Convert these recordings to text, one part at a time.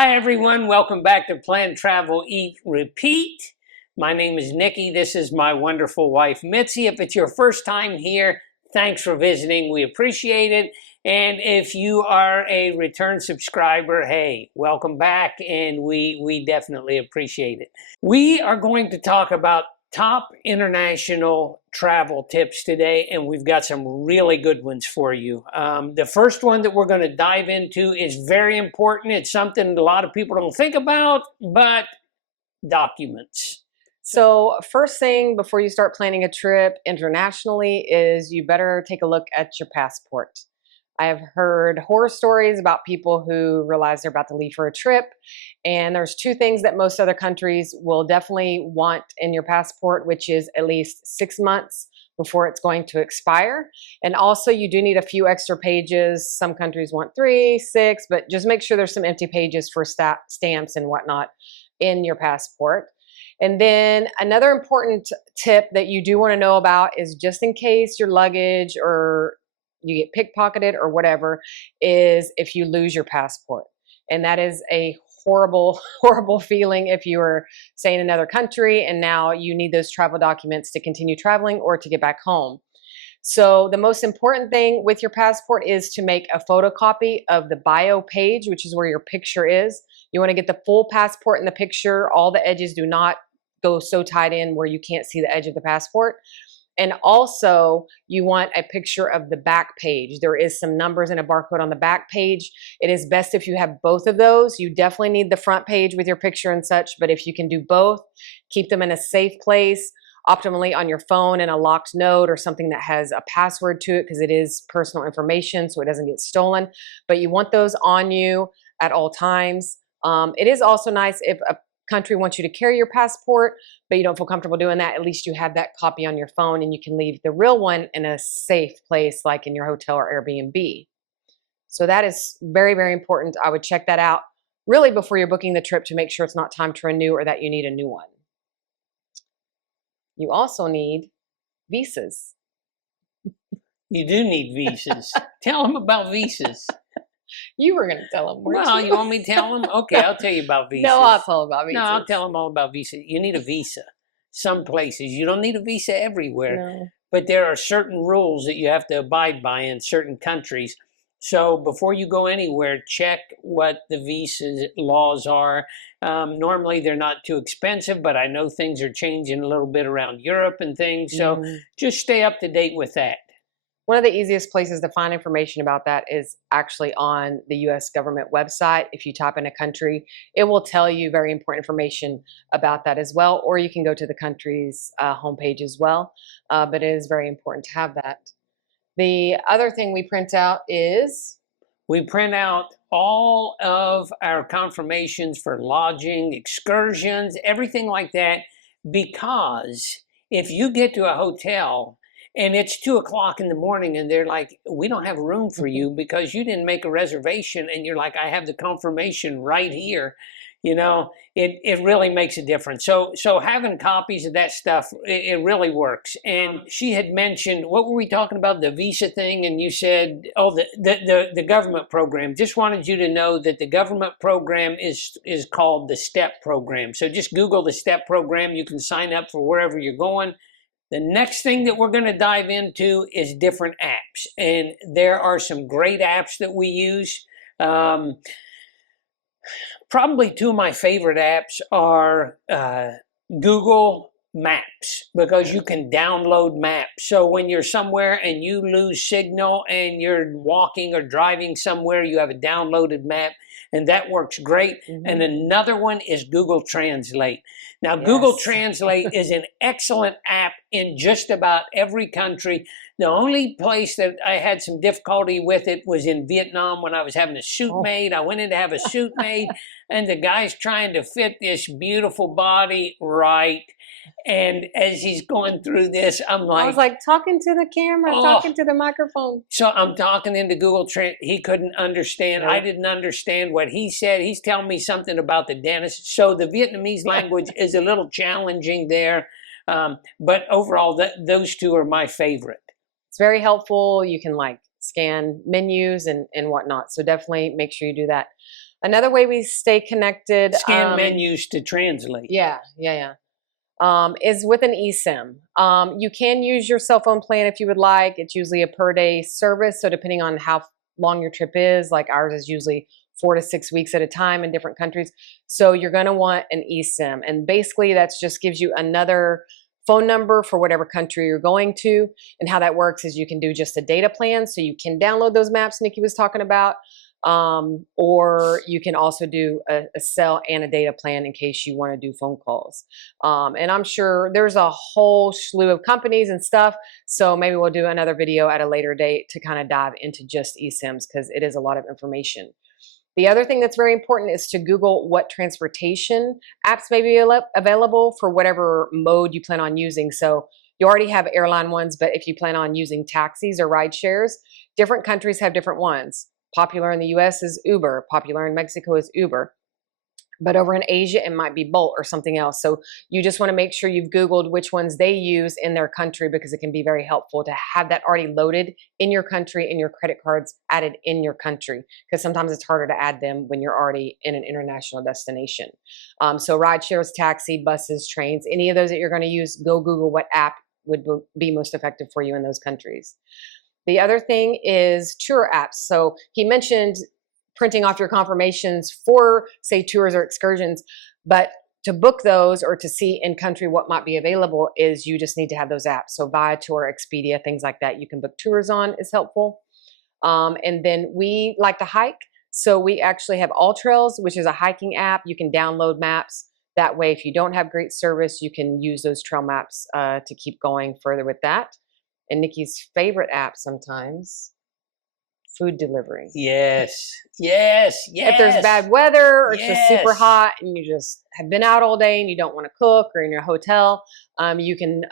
Hi, everyone. Welcome back to Plan, Travel, Eat, Repeat. My name is Nicky. This is my wonderful wife, Mitzi. If it's your first time here, thanks for visiting. We appreciate it. And if you are a return subscriber, hey, welcome back, and we definitely appreciate it. We are going to talk about top international travel tips today, and we've got some really good ones for you. The first one that we're going to dive into is very important. It's something a lot of people don't think about, but documents. So first thing before you start planning a trip internationally is you better take a look at your passport. I have heard horror stories about people who realize they're about to leave for a trip, and there's two things that most other countries will definitely want in your passport, which is at least 6 months before it's going to expire. And also you do need a few extra pages. Some countries want 3, 6, but just make sure there's some empty pages for stamps and whatnot in your passport. And then another important tip that you do want to know about is, just in case your luggage or you get pickpocketed or whatever, is if you lose your passport. And that is a horrible, horrible feeling if you are, say, in another country and now you need those travel documents to continue traveling or to get back home. So the most important thing with your passport is to make a photocopy of the bio page, which is where your picture is. You want to get the full passport in the picture. All the edges do not go so tied in where you can't see the edge of the passport. And also you want a picture of the back page. There is some numbers and a barcode on the back page. It is best if you have both of those. You definitely need the front page with your picture and such, but if you can do both, keep them in a safe place, optimally on your phone in a locked note or something that has a password to it, because it is personal information, so it doesn't get stolen. But you want those on you at all times. It is also nice if a country wants you to carry your passport, but you don't feel comfortable doing that. At least you have that copy on your phone and you can leave the real one in a safe place, like in your hotel or Airbnb. So that is very, very important. I would check that out really before you're booking the trip to make sure it's not time to renew or that you need a new one. You also need visas. You do need visas. Tell them about visas. You were going to tell them. Well, you want me to tell them? Okay, I'll tell you about visas. No, I'll tell them about visas. No, I'll tell them all about visas. You need a visa. Some places. You don't need a visa everywhere. No. But there are certain rules that you have to abide by in certain countries. So before you go anywhere, check what the visa laws are. Normally they're not too expensive, but I know things are changing a little bit around Europe and things. So just stay up to date with that. One of the easiest places to find information about that is actually on the US government website. If you type in a country, it will tell you very important information about that as well, or you can go to the country's homepage as well, but it is very important to have that. The other thing we print out is? We print out all of our confirmations for lodging, excursions, everything like that, because if you get to a hotel and it's 2 o'clock in the morning and they're like, we don't have room for you because you didn't make a reservation, and you're like, I have the confirmation right here. You know, it really makes a difference. So having copies of that stuff, it really works. And she had mentioned, what were we talking about? The visa thing. And you said, oh, the government program. Just wanted you to know that the government program is called the STEP program. So just Google the STEP program. You can sign up for wherever you're going. The next thing that we're going to dive into is different apps. And there are some great apps that we use. Probably two of my favorite apps are Google Maps, because you can download maps. So when you're somewhere and you lose signal and you're walking or driving somewhere, you have a downloaded map, and that works great. And another one is Google Translate. Now, Google Translate is an excellent app in just about every country. The only place that I had some difficulty with it was in Vietnam when I was having a suit made. I went in to have a suit made, and the guy's trying to fit this beautiful body right. And as he's going through this, I'm like, I was like talking to the camera, talking to the microphone. So I'm talking into Google Translate. He couldn't understand. I didn't understand what he said. He's telling me something about the dentist. So the Vietnamese language is a little challenging there. But overall, those two are my favorite. It's very helpful. You can like scan menus and whatnot. So definitely make sure you do that. Another way we stay connected. Scan menus to translate. Yeah. Is with an eSIM. You can use your cell phone plan if you would like. It's usually a per day service. So depending on how long your trip is, like ours is usually 4 to 6 weeks at a time in different countries. So you're going to want an eSIM. And basically that's just gives you another phone number for whatever country you're going to. And how that works is you can do just a data plan. So you can download those maps Nikki was talking about. Or you can also do a cell and a data plan in case you want to do phone calls. And I'm sure there's a whole slew of companies and stuff. So maybe we'll do another video at a later date to kind of dive into just eSIMs because it is a lot of information. The other thing that's very important is to Google what transportation apps may be available for whatever mode you plan on using. So you already have airline ones, but if you plan on using taxis or ride shares, different countries have different ones. Popular in the US is Uber. Popular in Mexico is Uber. But over in Asia, it might be Bolt or something else. So you just want to make sure you've Googled which ones they use in their country because it can be very helpful to have that already loaded in your country and your credit cards added in your country because sometimes it's harder to add them when you're already in an international destination. So ride shares, taxi, buses, trains, any of those that you're going to use, go Google what app would be most effective for you in those countries. The other thing is tour apps. So he mentioned printing off your confirmations for, say, tours or excursions, but to book those or to see in country what might be available is you just need to have those apps. So Viator, Expedia, things like that you can book tours on is helpful. And then we like to hike. So we actually have All Trails, which is a hiking app. You can download maps. That way, if you don't have great service, you can use those trail maps to keep going further with that. And Nikki's favorite app sometimes, food delivery. Yes. If there's bad weather or it's just super hot and you just have been out all day and you don't want to cook or in your hotel, you can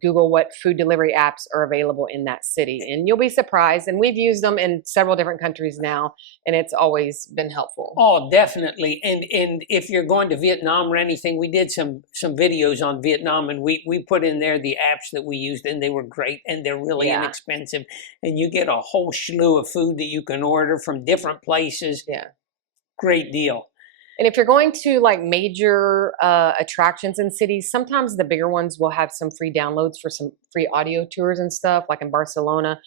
Google what food delivery apps are available in that city. And you'll be surprised. And we've used them in several different countries now, and it's always been helpful. Oh, definitely. And if you're going to Vietnam or anything, we did some videos on Vietnam, and we put in there the apps that we used, and they were great, and they're really inexpensive. And you get a whole slew of food that you can order from different places. Yeah. Great deal. And if you're going to like major attractions in cities, sometimes the bigger ones will have some free downloads for some free audio tours and stuff. Like in Barcelona,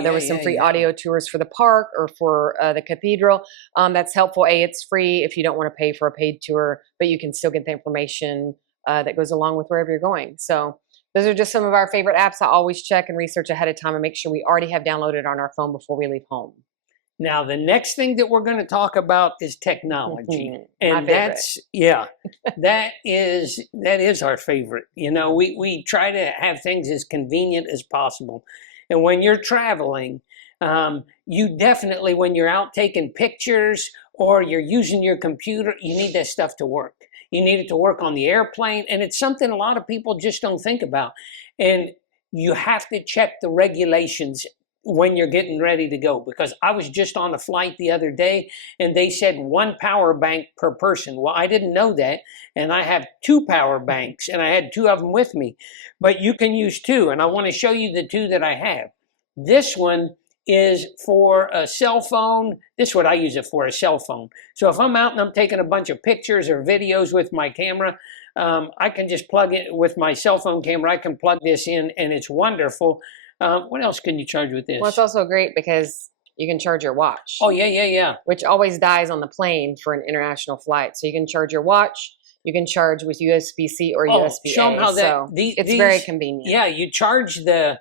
there was some free audio tours for the park or for the cathedral. That's helpful. It's free if you don't want to pay for a paid tour, but you can still get the information that goes along with wherever you're going. So those are just some of our favorite apps. I always check and research ahead of time and make sure we already have downloaded on our phone before we leave home. Now, the next thing that we're going to talk about is technology. And that's, that is our favorite. You know, we try to have things as convenient as possible. And when you're traveling, you definitely, when you're out taking pictures or you're using your computer, you need that stuff to work. You need it to work on the airplane. And it's something a lot of people just don't think about. And you have to check the regulations when you're getting ready to go, because I was just on a flight the other day and they said 1 power bank per person. Well, I didn't know that, and I have 2 power banks and I had 2 of them with me, but you can use 2, and I want to show you the 2 that I have. This one is for a cell phone. This is what I use it for, a cell phone. So if I'm out and I'm taking a bunch of pictures or videos with my camera, I can just plug it with my cell phone camera. I can plug this in and it's wonderful. What else can you charge with this? Well, it's also great because you can charge your watch. Oh, yeah. Which always dies on the plane for an international flight. So you can charge your watch. You can charge with USB-C or USB-A. Show them how so it's very convenient. Yeah, you charge the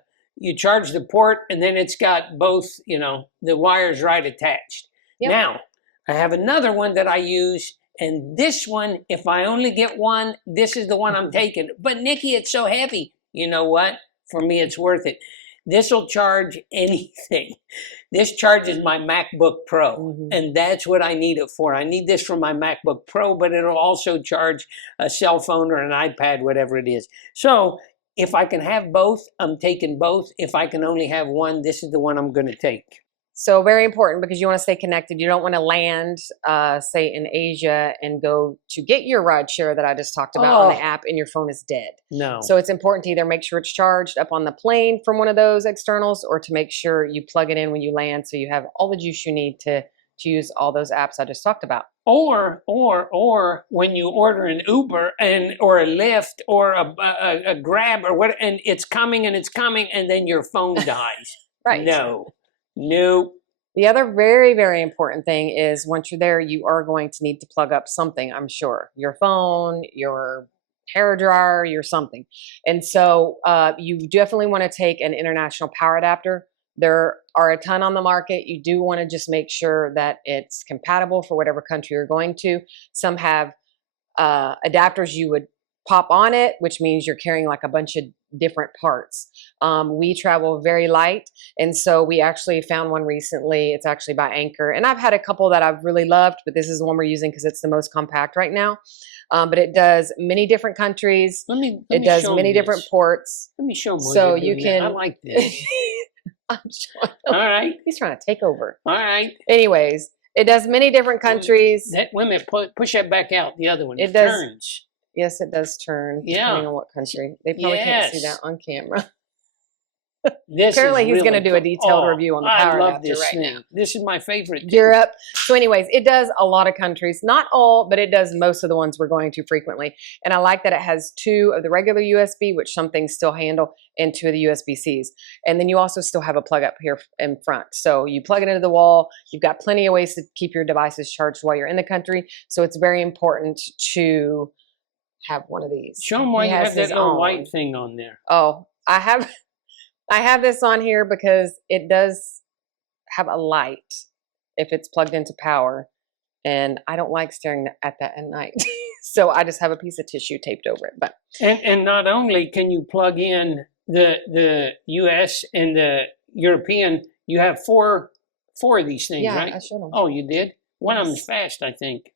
port, and then it's got both, the wires right attached. Yep. Now, I have another one that I use, and this one, if I only get one, this is the one I'm taking. But Nikki, it's so heavy. You know what? For me, it's worth it. This will charge anything. This charges my MacBook Pro, and that's what I need it for. I need this for my MacBook Pro, but it'll also charge a cell phone or an iPad, whatever it is. So if I can have both, I'm taking both. If I can only have one, this is the one I'm going to take. So very important because you want to stay connected. You don't want to land, say, in Asia and go to get your ride share that I just talked about on the app and your phone is dead. No. So it's important to either make sure it's charged up on the plane from one of those externals or to make sure you plug it in when you land so you have all the juice you need to to use all those apps I just talked about. Or when you order an Uber or a Lyft or a Grab or what, and it's coming, and then your phone dies. Right. No. Nope. The other very, very important thing is once you're there, you are going to need to plug up something, I'm sure. Your phone, your hair dryer, your something. And so you definitely want to take an international power adapter. There are a ton on the market. You do want to just make sure that it's compatible for whatever country you're going to. Some have adapters you would pop on it, which means you're carrying like a bunch of different parts. We travel very light, and so we actually found one recently. It's actually by Anchor, and I've had a couple that I've really loved, but this is the one we're using because it's the most compact right now. But it does many different countries. It does many different ports. Let me show them. So you can. I like this. I'm showing All right. He's trying to take over. All right. Anyways, it does many different countries. Wait a minute, push that back out. The other one. It does. Turns. Yes, it does turn. Yeah. Depending on what country. They probably can't see that on camera. Apparently he's going to do a detailed review on the power adapter right now. This is my favorite. Europe. So anyways, it does a lot of countries. Not all, but it does most of the ones we're going to frequently. And I like that it has 2 of the regular USB, which some things still handle, and 2 of the USB-Cs. And then you also still have a plug up here in front. So you plug it into the wall. You've got plenty of ways to keep your devices charged while you're in the country. So it's very important to have one of these. Show them why you have that little white thing on there. Oh, I have this on here because it does have a light if it's plugged into power, and I don't like staring at that at night. So I just have a piece of tissue taped over it. But and not only can you plug in the US and the European, you have four of these things, right? I showed them. Oh, you did? One of them is fast, I think.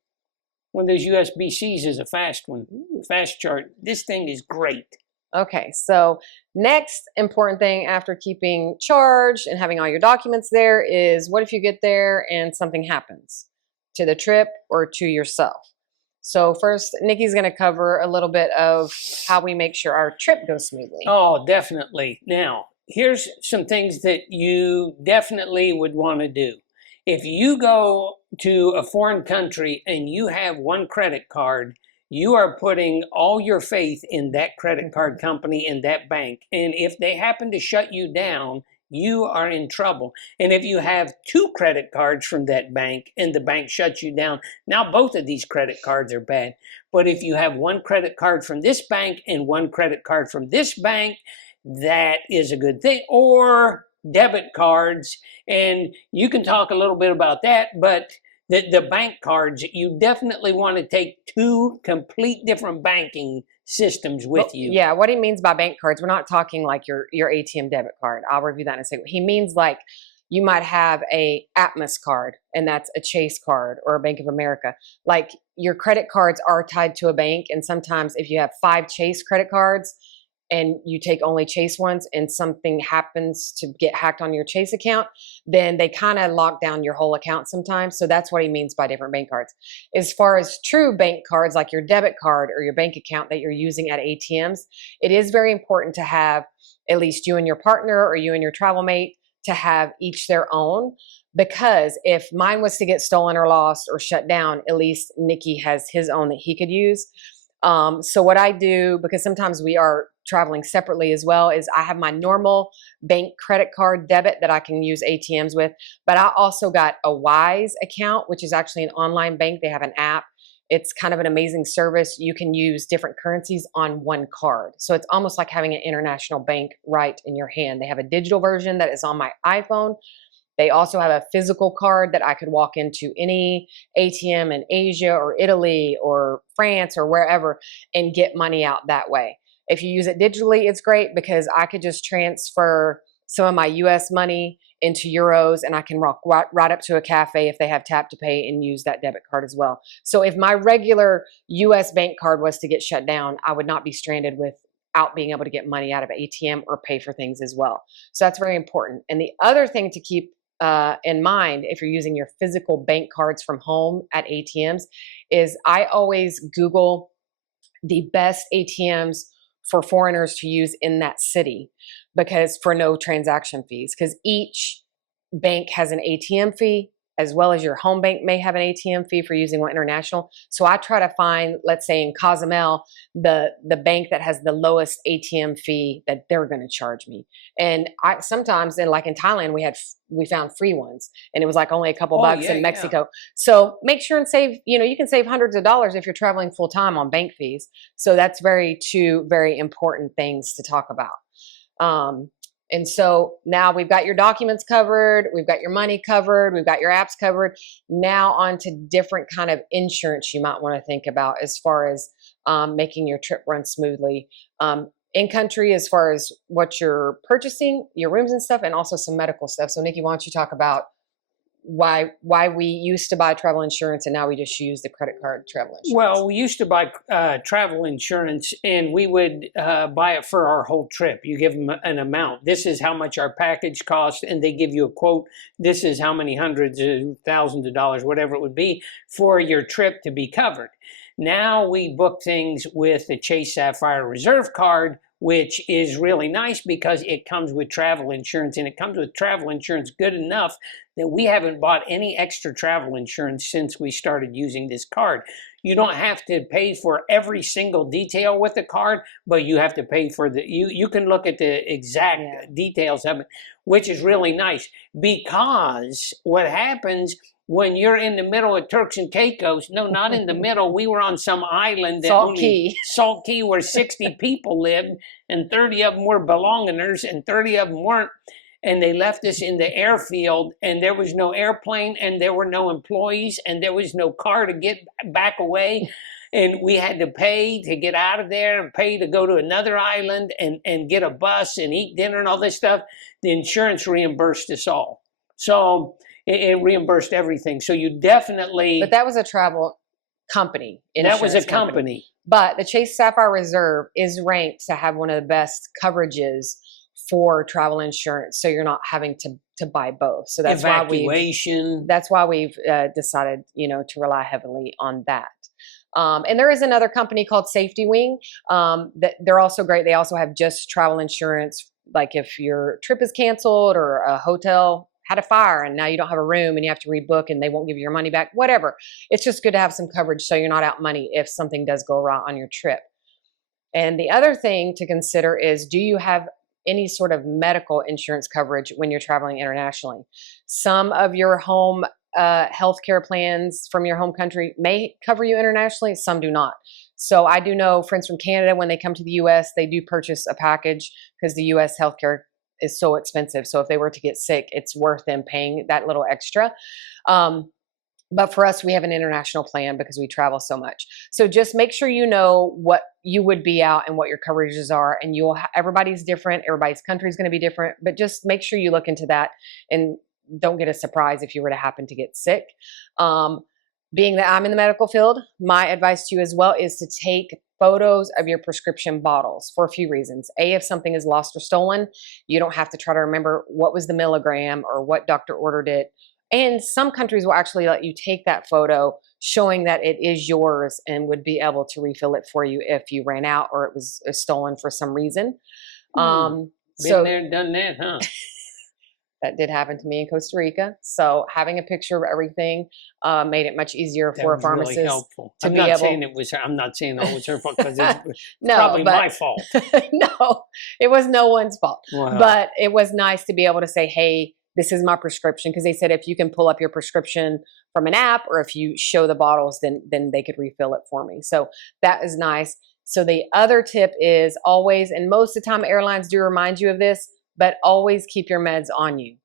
One of those USB-Cs is a fast one. Fast charge. This thing is great. Okay, so next important thing after keeping charged and having all your documents there is, what if you get there and something happens to the trip or to yourself? So first, Nikki's going to cover a little bit of how we make sure our trip goes smoothly. Oh, definitely. Now, here's some things that you definitely would want to do. If you go to a foreign country and you have one credit card, you are putting all your faith in that credit card company and that bank. And if they happen to shut you down, you are in trouble. And if you have 2 credit cards from that bank and the bank shuts you down, now both of these credit cards are bad. But if you have one credit card from this bank and one credit card from this bank, that is a good thing. Or debit cards. And you can talk a little bit about that, but the bank cards, you definitely want to take 2 complete different banking systems with you. Yeah, what he means by bank cards, we're not talking like your ATM debit card. I'll review that in a second. He means like you might have a Atmos card, and that's a Chase card or a Bank of America. Like your credit cards are tied to a bank, and sometimes if you have 5 Chase credit cards, and you take only Chase ones and something happens to get hacked on your Chase account, then they kind of lock down your whole account sometimes. So that's what he means by different bank cards. As far as true bank cards, like your debit card or your bank account that you're using at ATMs, it is very important to have at least you and your partner or you and your travel mate to have each their own. Because if mine was to get stolen or lost or shut down, at least Nicky has his own that he could use. So what I do, because sometimes we are traveling separately as well, is I have my normal bank credit card debit that I can use ATMs with, but I also got a Wise account, which is actually an online bank. They have an app. It's kind of an amazing service. You can use different currencies on one card. So it's almost like having an international bank right in your hand. They have a digital version that is on my iPhone. They also have a physical card that I could walk into any ATM in Asia or Italy or France or wherever and get money out that way. If you use it digitally, it's great because I could just transfer some of my US money into euros, and I can walk right up to a cafe if they have tap to pay and use that debit card as well. So if my regular US bank card was to get shut down, I would not be stranded without being able to get money out of an ATM or pay for things as well. So that's very important. And the other thing to keep in mind if you're using your physical bank cards from home at ATMs is I always Google the best ATMs for foreigners to use in that city, because for no transaction fees, because each bank has an ATM fee as well as your home bank may have an ATM fee for using One International. So I try to find, let's say in Cozumel, the bank that has the lowest ATM fee that they're going to charge me. And I sometimes, and like in Thailand, we found free ones, and it was like only a couple bucks in Mexico. So make sure and save, you can save hundreds of dollars if you're traveling full time on bank fees. So that's two very important things to talk about. And so now we've got your documents covered, we've got your money covered, we've got your apps covered. Now on to different kind of insurance you might want to think about as far as making your trip run smoothly. In country, as far as what you're purchasing, your rooms and stuff, and also some medical stuff. So Nikki, why don't you talk about why we used to buy travel insurance and now we just use the credit card travel insurance? Well, we used to buy travel insurance, and we would buy it for our whole trip. You give them an amount. This is how much our package costs, and they give you a quote. This is how many hundreds of thousands of dollars, whatever it would be, for your trip to be covered. Now we book things with the Chase Sapphire Reserve card, which is really nice because it comes with travel insurance, and it comes with travel insurance good enough that we haven't bought any extra travel insurance since we started using this card. You don't have to pay for every single detail with the card, but you have to pay for you can look at the exact details of it, which is really nice, because what happens when you're in the middle of Turks and Caicos, no, not in the middle, we were on some island, Salt Key, where 60 people lived, and 30 of them were belongers, and 30 of them weren't. And they left us in the airfield, and there was no airplane, and there were no employees, and there was no car to get back away. And we had to pay to get out of there and pay to go to another island and get a bus and eat dinner and all this stuff. The insurance reimbursed us all. So it reimbursed everything. So you definitely... But that was a travel company. That was a company. But the Chase Sapphire Reserve is ranked to have one of the best coverages for travel insurance, so you're not having to buy both. So that's why we've decided, to rely heavily on that. And there is another company called Safety Wing that they're also great. They also have just travel insurance, like if your trip is canceled or a hotel had a fire and now you don't have a room and you have to rebook and they won't give you your money back, whatever. It's just good to have some coverage so you're not out money if something does go wrong on your trip. And the other thing to consider is, do you have any sort of medical insurance coverage when you're traveling internationally? Some of your home healthcare plans from your home country may cover you internationally, some do not. So I do know friends from Canada, when they come to the US, they do purchase a package because the US healthcare is so expensive. So if they were to get sick, it's worth them paying that little extra. But for us, we have an international plan because we travel so much. So just make sure you know what you would be out and what your coverages are. And everybody's different. Everybody's country is going to be different. But just make sure you look into that and don't get a surprise if you were to happen to get sick. Being that I'm in the medical field, my advice to you as well is to take photos of your prescription bottles for a few reasons. A, if something is lost or stolen, you don't have to try to remember what was the milligram or what doctor ordered it. And some countries will actually let you take that photo showing that it is yours and would be able to refill it for you if you ran out or it was stolen for some reason. Been there and done that, huh? That did happen to me in Costa Rica. So having a picture of everything made it much easier for a pharmacist really helpful. to I'm be not able. saying it was her. I'm not saying it was her fault because it's No, probably my fault. No, it was no one's fault. Wow. But it was nice to be able to say, hey, this is my prescription. Because they said if you can pull up your prescription from an app or if you show the bottles, then they could refill it for me. So that is nice. So the other tip is always, and most of the time airlines do remind you of this, but always keep your meds on you.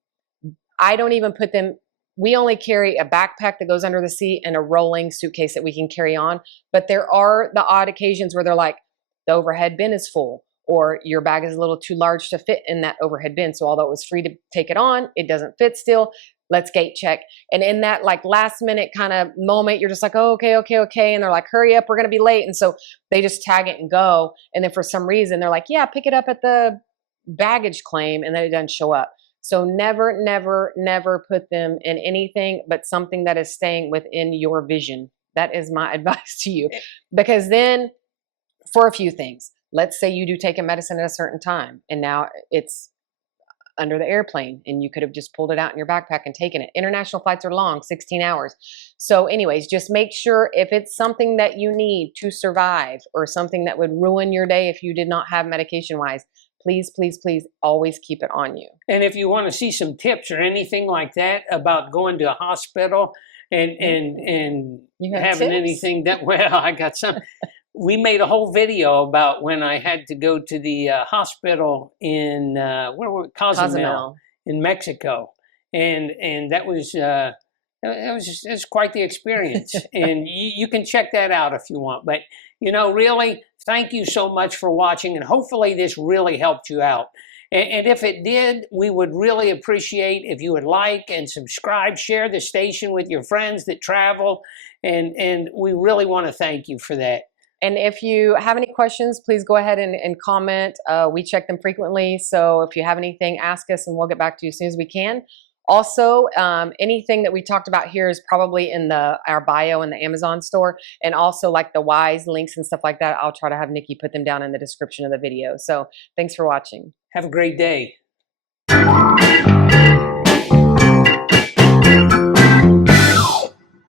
I don't even put them, we only carry a backpack that goes under the seat and a rolling suitcase that we can carry on. But there are the odd occasions where they're like, the overhead bin is full, or your bag is a little too large to fit in that overhead bin. So although it was free to take it on, it doesn't fit still. Let's gate check. And in that like last minute kind of moment, you're just like, oh, okay. And they're like, hurry up, we're going to be late. And so they just tag it and go. And then for some reason, they're like, yeah, pick it up at the baggage claim. And then it doesn't show up. So never, never, never put them in anything but something that is staying within your vision. That is my advice to you. Because then for a few things, let's say you do take a medicine at a certain time and now it's under the airplane, and you could have just pulled it out in your backpack and taken it. International flights are long, 16 hours. So anyways, just make sure if it's something that you need to survive or something that would ruin your day if you did not have medication wise, please, please, please always keep it on you. And if you want to see some tips or anything like that about going to a hospital and having tips? anything that, well, I got some. We made a whole video about when I had to go to the hospital in where were we? Cozumel in Mexico, and that was it was quite the experience. And you can check that out if you want. But really, thank you so much for watching, and hopefully this really helped you out. And if it did, we would really appreciate if you would like and subscribe, share the station with your friends that travel, and we really want to thank you for that. And if you have any questions, please go ahead and comment. We check them frequently. So if you have anything, ask us and we'll get back to you as soon as we can. Also, anything that we talked about here is probably in our bio in the Amazon store. And also like the Wise links and stuff like that, I'll try to have Nikki put them down in the description of the video. So thanks for watching. Have a great day.